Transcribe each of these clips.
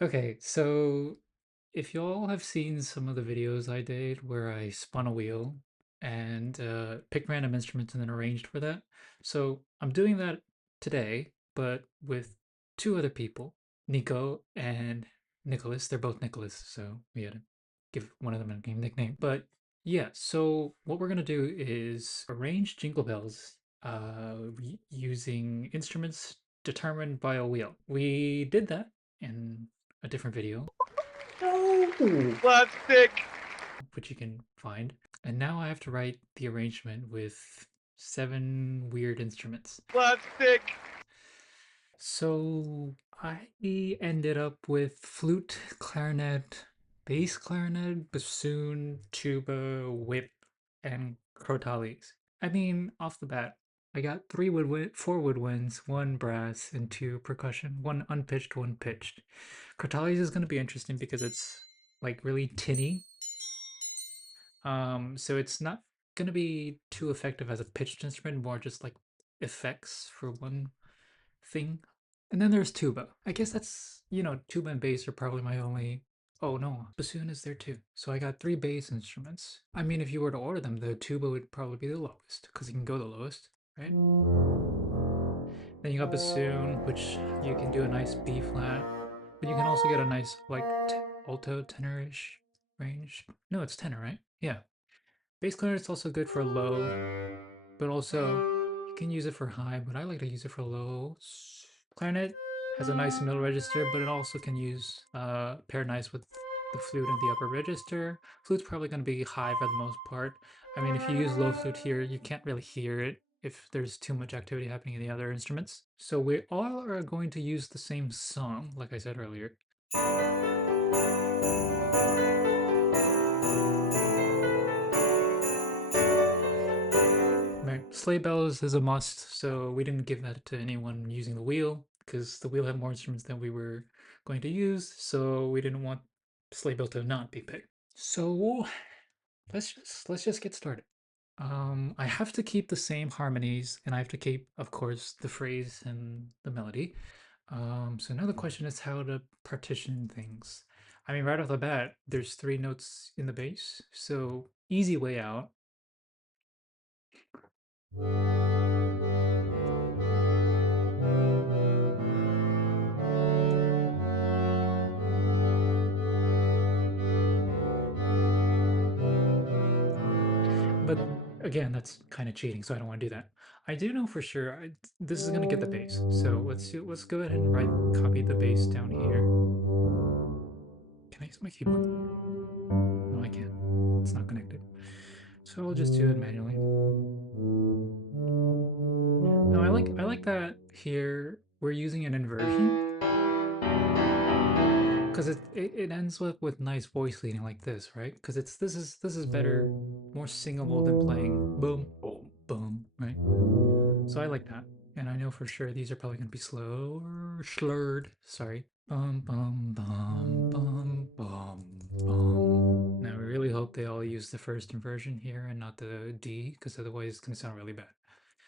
Okay, so if y'all have seen some of the videos I did where I spun a wheel and picked random instruments and then arranged for that, so I'm doing that today, but with two other people, Nico and Nicholas. They're both Nicholas, so we had to give one of them a nickname. But yeah, so what we're gonna do is arrange Jingle Bells using instruments determined by a wheel. We did that in a different video, no, Plastic! which you can find. And now I have to write the arrangement with 7 weird instruments. Plastic! So I ended up with flute, clarinet, bass clarinet, bassoon, tuba, whip, and crotales. I mean, off the bat, I got 4 woodwinds, 1 brass, and 2 percussion, 1 unpitched, 1 pitched. Crotales is going to be interesting because it's like really tinny. So it's not going to be too effective as a pitched instrument, more just like effects for one thing. And then there's tuba. I guess that's, tuba and bass are probably my only. Oh no, bassoon is there too. So I got 3 bass instruments. I mean, if you were to order them, the tuba would probably be the lowest because you can go the lowest, right? Then you got bassoon, which you can do a nice B flat, but you can also get a nice like alto tenorish range. No, it's tenor, right? Yeah. Bass clarinet's also good for low, but also you can use it for high, but I like to use it for low. Clarinet has a nice middle register, but it also can use pair nice with the flute in the upper register. Flute's probably going to be high for the most part. I mean, if you use low flute here, you can't really hear it if there's too much activity happening in the other instruments. So we all are going to use the same song, like I said earlier. Right. Sleigh bells is a must, so we didn't give that to anyone using the wheel because the wheel had more instruments than we were going to use, so we didn't want sleigh bell to not be picked. So let's just get started. I have to keep the same harmonies, and I have to keep, of course, the phrase and the melody. So now the question is how to partition things. I mean, right off the bat, there's 3 notes in the bass, so easy way out. But again, that's kind of cheating, so I don't want to do that. I do know for sure this is going to get the bass. So let's go ahead and copy the bass down here. Can I use my keyboard? No, I can't. It's not connected. So I'll just do it manually. Now I like that here we're using an inversion because it ends with nice voice leading like this, right? Because this is better, more singable than playing boom boom boom, right? So I like that. And I know for sure these are probably going to be slurred. Sorry. Bum, bum, bum, bum, bum, bum. Now, we really hope they all use the first inversion here and not the D, because otherwise it's going to sound really bad.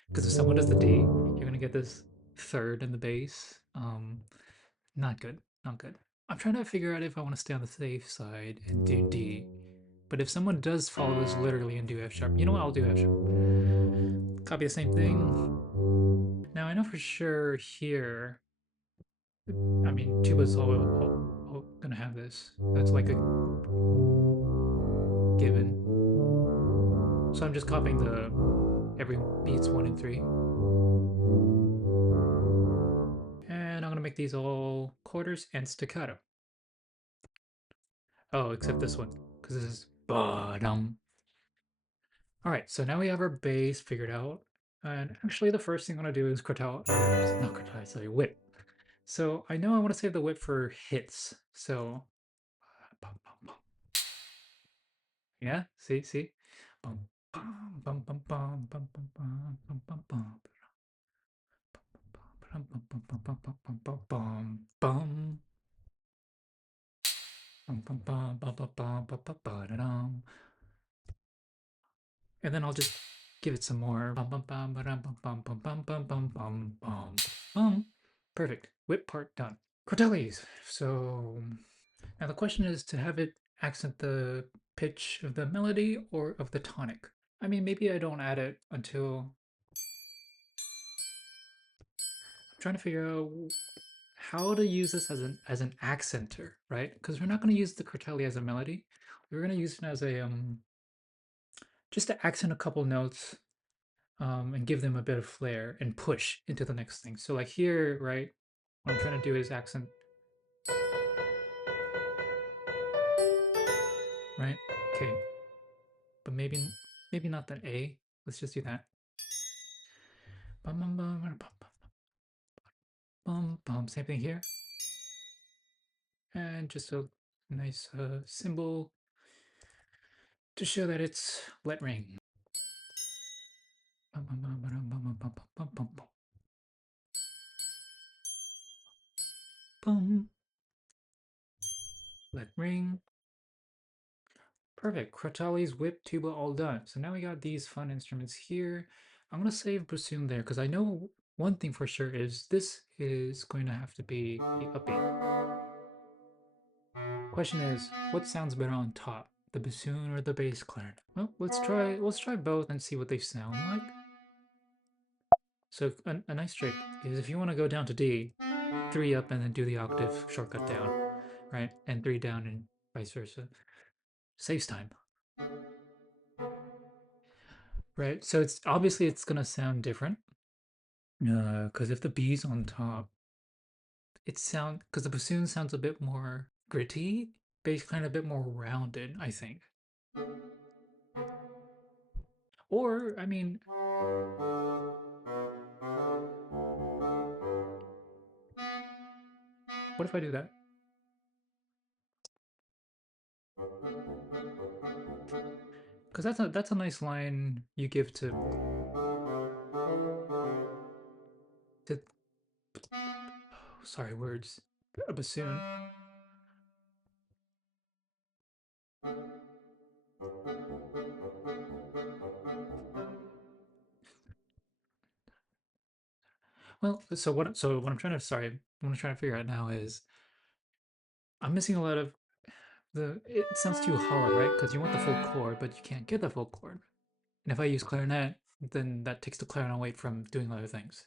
Because if someone does the D, you're going to get this third in the bass. Not good. Not good. I'm trying to figure out if I want to stay on the safe side and do D. But if someone does follow this literally and do F sharp, you know what? I'll do F sharp. Copy the same thing. Now I know for sure here, I mean, tuba's all gonna have this. That's like a given. So I'm just copying the every beats 1 and 3. And I'm gonna make these all quarters and staccato. Oh, except this one, because this is ba-dum. All right, so now we have our bass figured out. And actually the first thing I'm gonna do is not crotale, sorry, whip. So I know I want to save the whip for hits. So yeah, see. Bum, bum, bum, bum, bum, bum, bum, bum, bum, bum, bum. Bum, bum, bum, bum, bum, bum, bum, bum, bum, bum. Bum, bum, bum, bum, bum, bum, bum, bum, ba-da-dum. And then I'll just give it some more. Bum, bum, bum, ba-dum, bum, bum, bum, bum, bum, bum, bum, bum, bum. Perfect. Whip part done. Crotales. So now the question is to have it accent the pitch of the melody or of the tonic. I mean, maybe I don't add it until I'm trying to figure out how to use this as an accenter, right? Because we're not going to use the Crotale as a melody. We're going to use it as a just to accent a couple notes and give them a bit of flair and push into the next thing. So like here, right? What I'm trying to do is accent, right? Okay, but maybe not that A. Let's just do that. Bum, bum, bum, bum, bum, bum. Same thing here, and just a nice symbol to show that it's let ring. Bum, bum, bum, bum, bum, bum, bum, bum, bum, bum. Boom. Let ring. Perfect. Crotales, whip, tuba, all done. So now we got these fun instruments here. I'm gonna save bassoon there because I know one thing for sure is this is going to have to be the upbeat. Question is, what sounds better on top, the bassoon or the bass clarinet? Well, let's try both and see what they sound like. So a nice trick is if you want to go down to D, 3 up and then do the octave shortcut down, right? And 3 down and vice versa. Saves time. Right? So it's obviously it's gonna sound different. Because if the B's on top, because the bassoon sounds a bit more gritty, bass kind of a bit more rounded, I think. Or I mean, what if I do that? Because that's a nice line you give to sorry words a bassoon. Well, so what I'm trying to what I'm trying to figure out now is I'm missing a lot of it sounds too hollow, right? Because you want the full chord, but you can't get the full chord. And if I use clarinet, then that takes the clarinet away from doing other things.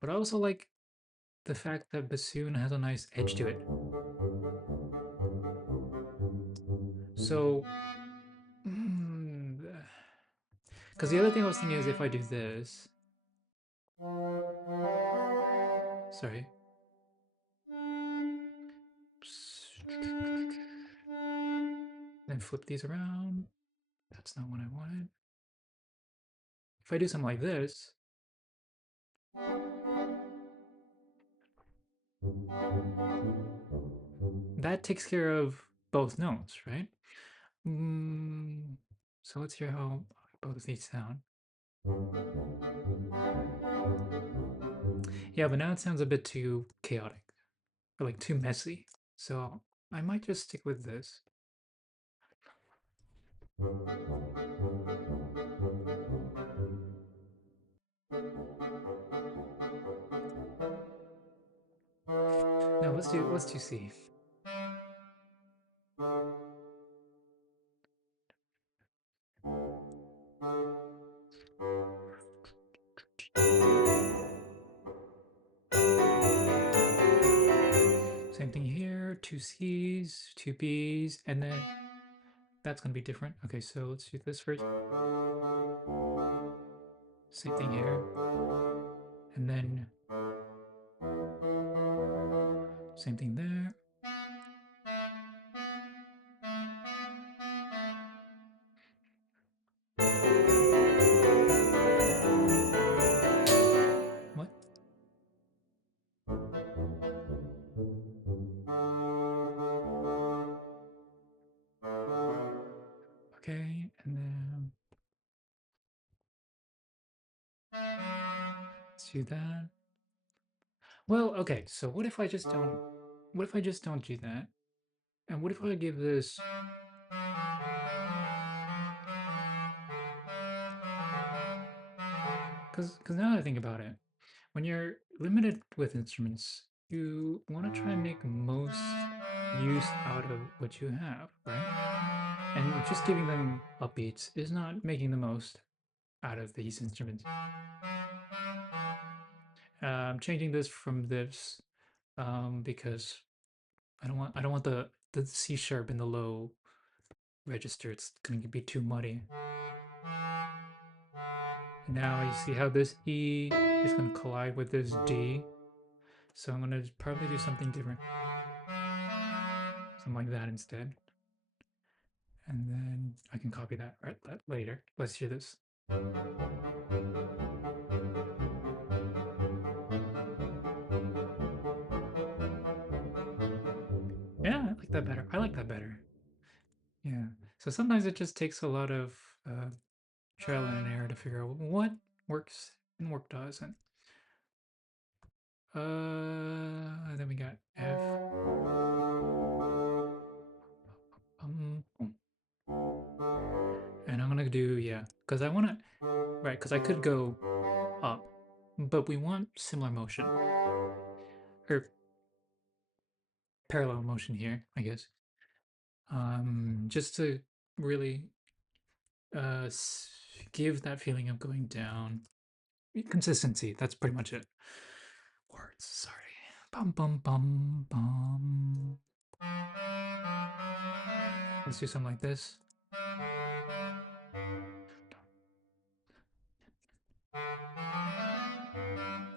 But I also like the fact that bassoon has a nice edge to it. So, because the other thing I was thinking is if I do this, sorry, then flip these around. That's not what I wanted. If I do something like this, that takes care of both notes, right? So let's hear how both of these sound. Yeah, but now it sounds a bit too chaotic, or like too messy. So I might just stick with this. Now let's do C. Same thing here, two C's, two B's, and then that's gonna be different. Okay, so let's do this first. Same thing here, and then same thing there. What? Okay, and then let's do that. Well, okay, so what if I just don't do that? And what if I give this because now that I think about it, when you're limited with instruments. You want to try and make most use out of what you have, right? And just giving them upbeats is not making the most out of these instruments. I'm changing this from this because I don't want the C sharp in the low register. It's going to be too muddy. And now you see how this E is going to collide with this D. So I'm going to probably do something different. Something like that instead. And then I can copy that right later. Let's hear this. Yeah, I like that better. I like that better. Yeah. So sometimes it just takes a lot of trial and error to figure out what works and what doesn't. Then we got F. And I'm gonna do, yeah, because I want to, right, because I could go up, but we want similar motion, or parallel motion here, I guess. Just to really give that feeling of going down. Consistency, that's pretty much it. Words, sorry. Bum bum bum bum. Let's do something like this.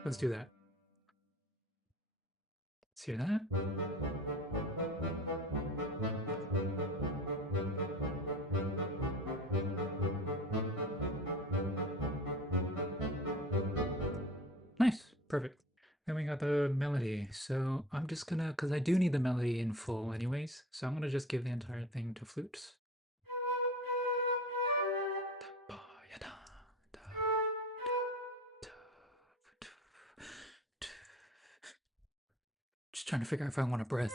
Let's do that. Let's hear that. Nice, perfect. Then we got the melody. So I'm just gonna, because I do need the melody in full anyways, so I'm gonna just give the entire thing to flutes. Just trying to figure out if I want a breath.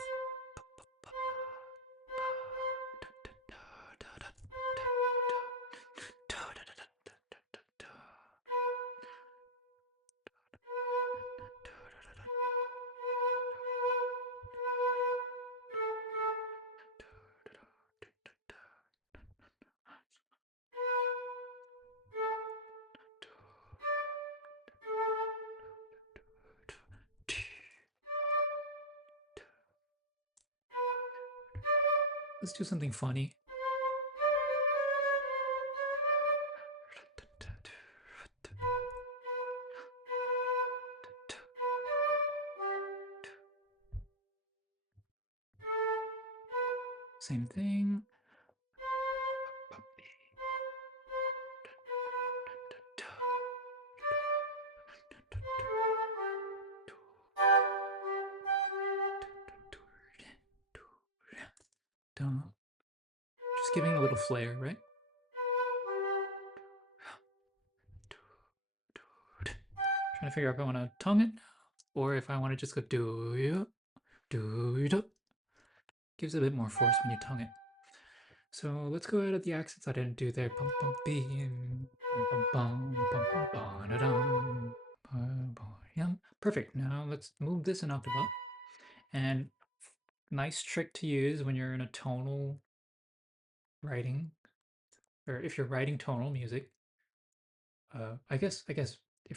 Let's do something funny. Same thing. Just giving a little flair, right? Trying to figure out if I want to tongue it or if I want to just go do do. Gives a bit more force when you tongue it. So let's go out of the accents I didn't do there. Bum bum beam, bum bum bum bum bum da dum. Perfect. Now let's move this an octave up. And nice trick to use when you're in a tonal writing, or if you're writing tonal music. I guess if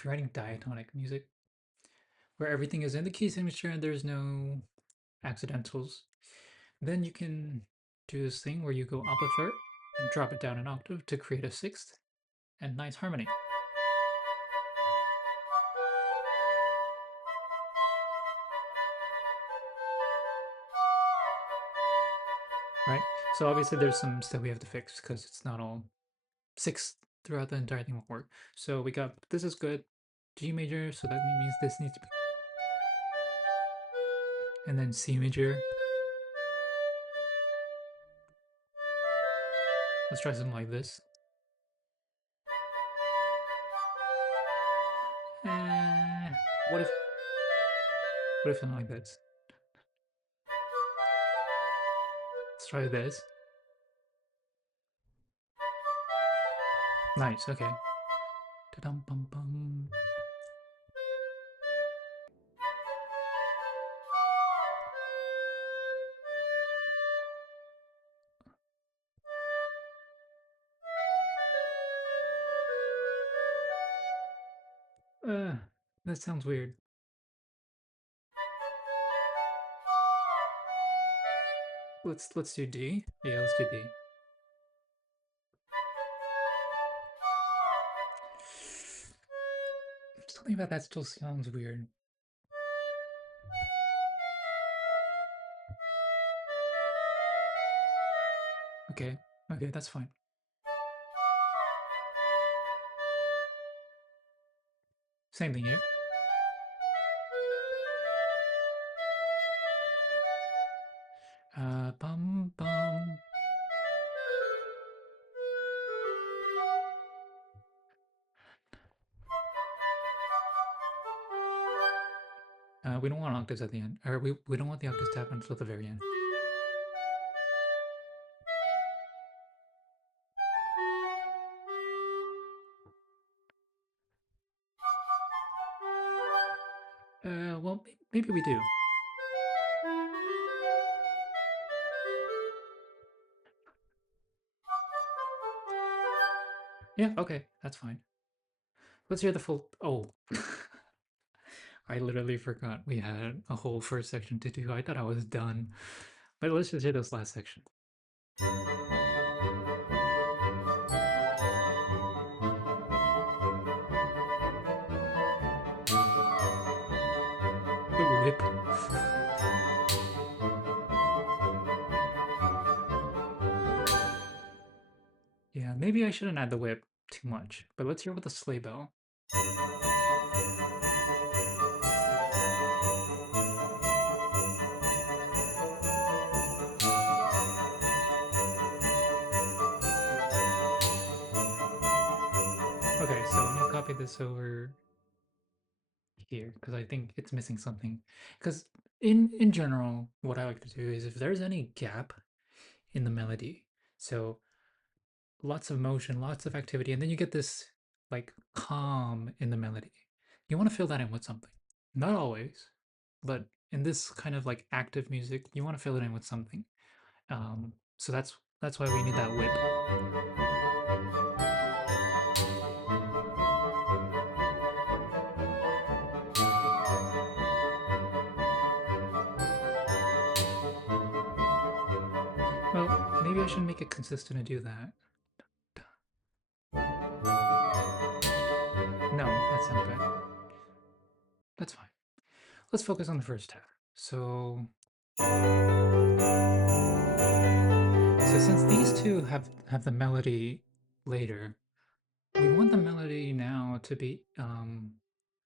you're writing diatonic music, where everything is in the key signature and there's no accidentals, then you can do this thing where you go up a third and drop it down an octave to create a sixth and nice harmony. Right? So obviously there's some stuff we have to fix because it's not all sixth throughout the entire thing won't work. So we got, this is good, G major, so that means this needs to be, and then C major. Let's try something like this. What if something like this? Let's try this. Nice, okay. Da-dum, bum, bum. Uh, that sounds weird. Let's do D. Yeah, let's do D. Something about that still sounds weird. Okay, okay, that's fine. Same thing here. Bum bum. We don't want octaves at the end, or we don't want the octaves to happen until the very end. Well, maybe we do. Yeah, okay, that's fine. Let's hear the full. Oh, I literally forgot we had a whole first section to do. I thought I was done, but let's just hear this last section. The whip. Yeah, maybe I shouldn't add the whip too much, but let's hear with the sleigh bell. Okay, so I'm gonna copy this over here because I think it's missing something. Because in general, what I like to do is if there's any gap in the melody, so lots of motion, lots of activity, and then you get this like calm in the melody. You want to fill that in with something. Not always, but in this kind of like active music, you want to fill it in with something. So that's why we need that whip. Well, maybe I should make it consistent and do that. No, that sounds bad. That's fine. Let's focus on the first half. So since these two have the melody later, we want the melody now to be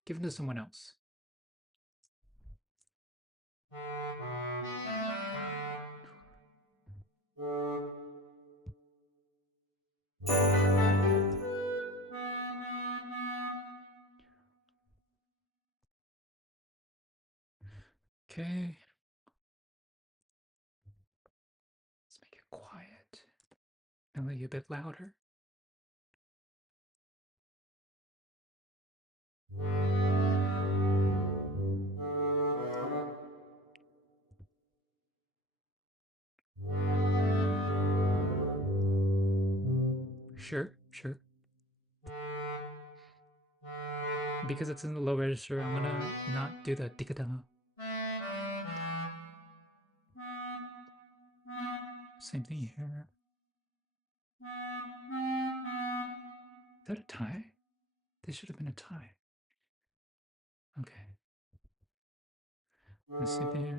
given to someone else. Okay, let's make it quiet. Melody a bit louder. Sure, sure. Because it's in the low register, I'm gonna not do the tikada. Same thing here. Is that a tie? This should have been a tie. Okay. Let's see there.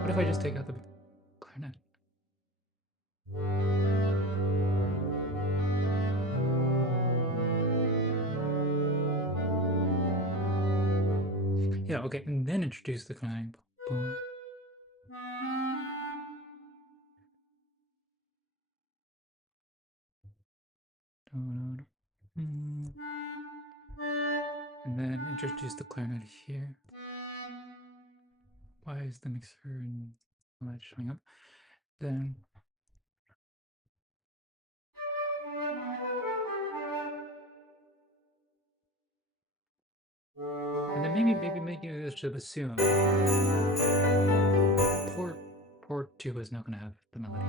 What if I just take out the clarinet? Yeah, okay, and then introduce the clarinet. And then introduce the clarinet here. Why is the mixer and all that showing up? Then and then maybe making this to the bassoon. Poor poor tuba is not going to have the melody.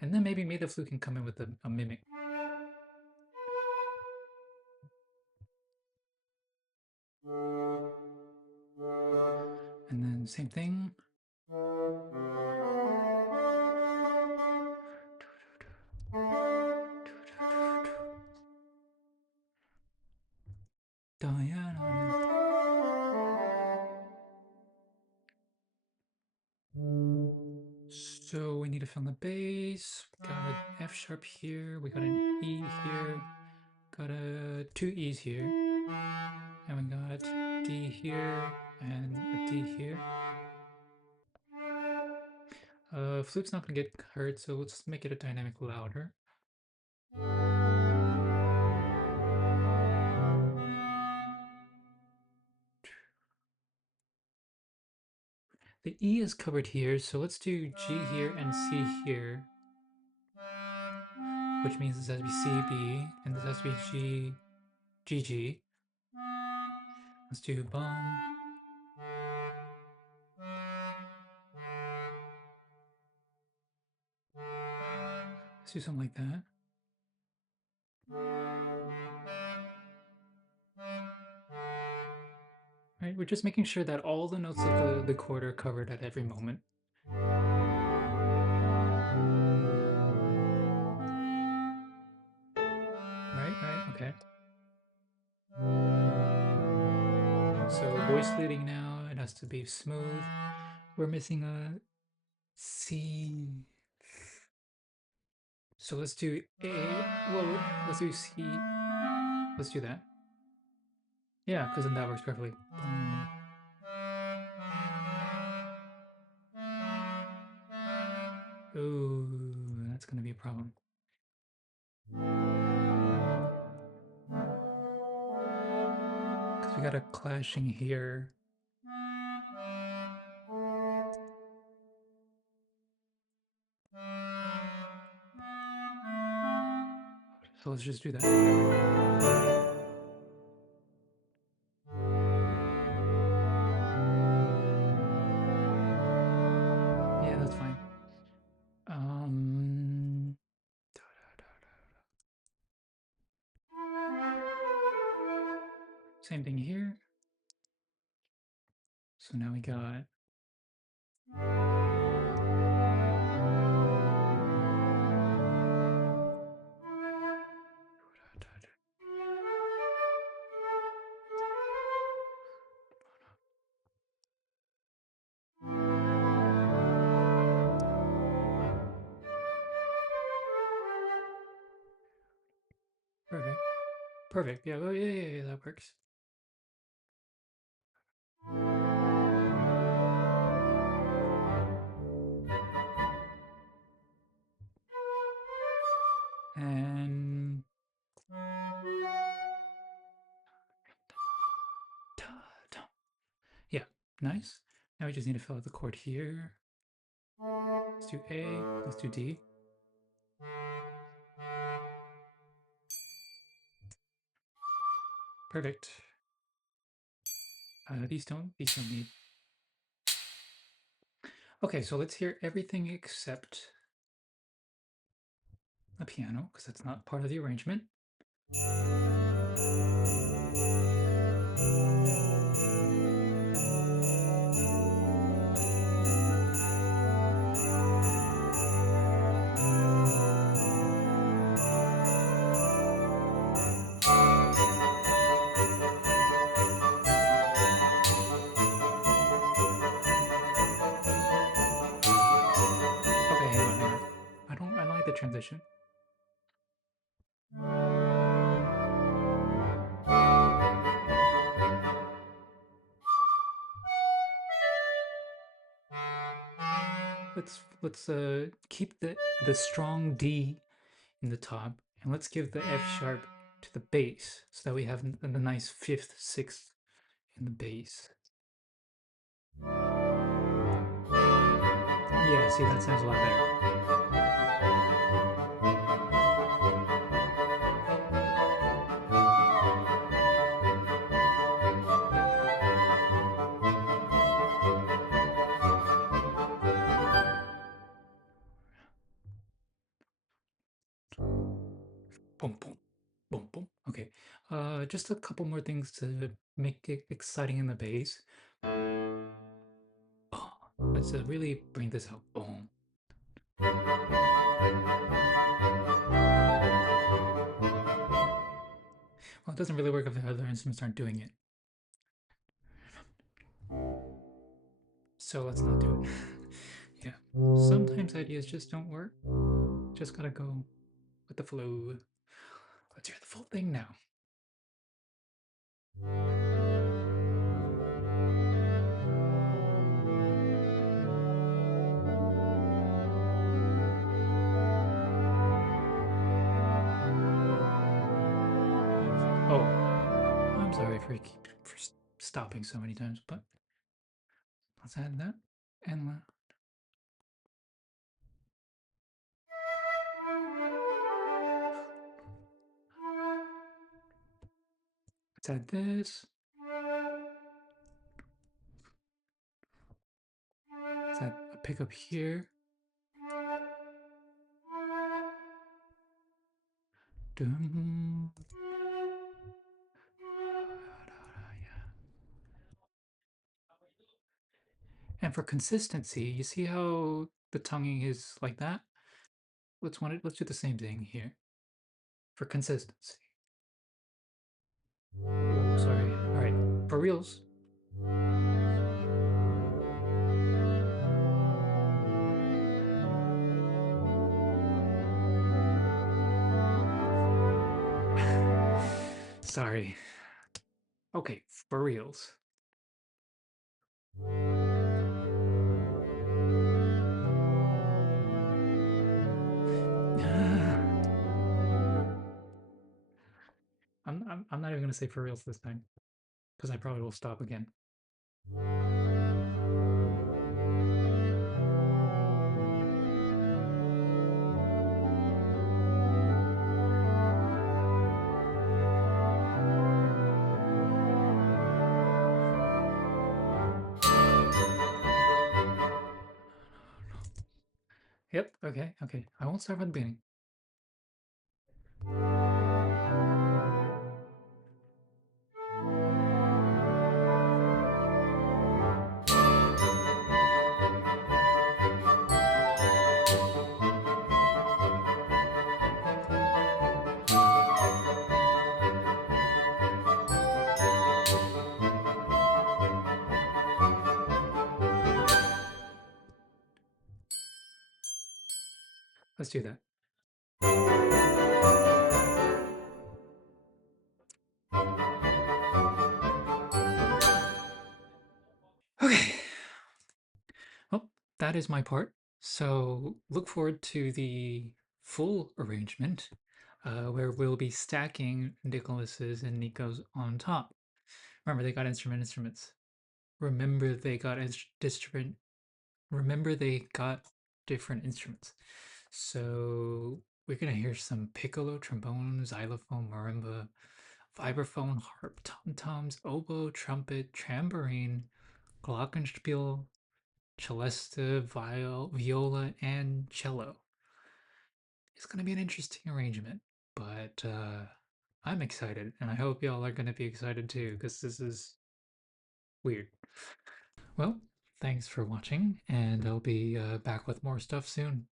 And then maybe the flute can come in with a mimic. And then same thing. Diana. So we need to fill the bass. Got an F sharp here. We got an E here. Got two E's here. And we got D here and a D here. Flute's not gonna get heard, so let's make it a dynamic louder. The E is covered here, so let's do G here and C here. Which means this has to be C, B, and this has to be G, G, G. Let's do bum. Let's do something like that. Right, we're just making sure that all the notes of the chord are covered at every moment. Right, okay. So voice leading now, it has to be smooth. We're missing a C. So let's do A. Well, let's do C. Let's do that. Yeah, because then that works perfectly. Ooh, that's gonna be a problem. Because we got a clashing here. So let's just do that. Yeah, that's fine. Same thing here. So now we got perfect. Perfect. Yeah, yeah, that works. And yeah, nice. Now we just need to fill out the chord here. Let's do A, let's do D. Perfect. These don't need. Okay, so let's hear everything except the piano, because that's not part of the arrangement. Okay, hang on. I don't like the transition. Let's keep the strong D in the top, and let's give the F sharp to the bass, so that we have the nice fifth, sixth in the bass. Yeah, see, that sounds a lot better. Boom, boom, boom, boom. Okay. Just a couple more things to make it exciting in the bass. Oh, let's really bring this out. Boom. Well, it doesn't really work if the other instruments aren't doing it. So let's not do it. Yeah. Sometimes ideas just don't work. Just gotta go with the flow. Let's hear the full thing now. Oh, I'm sorry for stopping so many times, but let's add that and let's add this. Let's add a pickup here. Dum. And for consistency, you see how the tonguing is like that? Let's do the same thing here for consistency. Oh, sorry. All right, for reals. Sorry. Okay, for reals. I'm not even gonna say for reals this time because I probably will stop again. Yep. Okay. Okay. I won't start from the beginning. Let's do that. Okay. Well, that is my part. So look forward to the full arrangement, where we'll be stacking Nicholas's and Nico's on top. Remember, they got instruments. Remember, they got instrument. Remember, they got different instruments. So we're gonna hear some piccolo, trombone, xylophone, marimba, vibraphone, harp, tom-toms, oboe, trumpet, tambourine, glockenspiel, celesta, viola, and cello. It's gonna be an interesting arrangement, but I'm excited, and I hope y'all are gonna be excited too, because this is weird. Well, thanks for watching, and I'll be back with more stuff soon.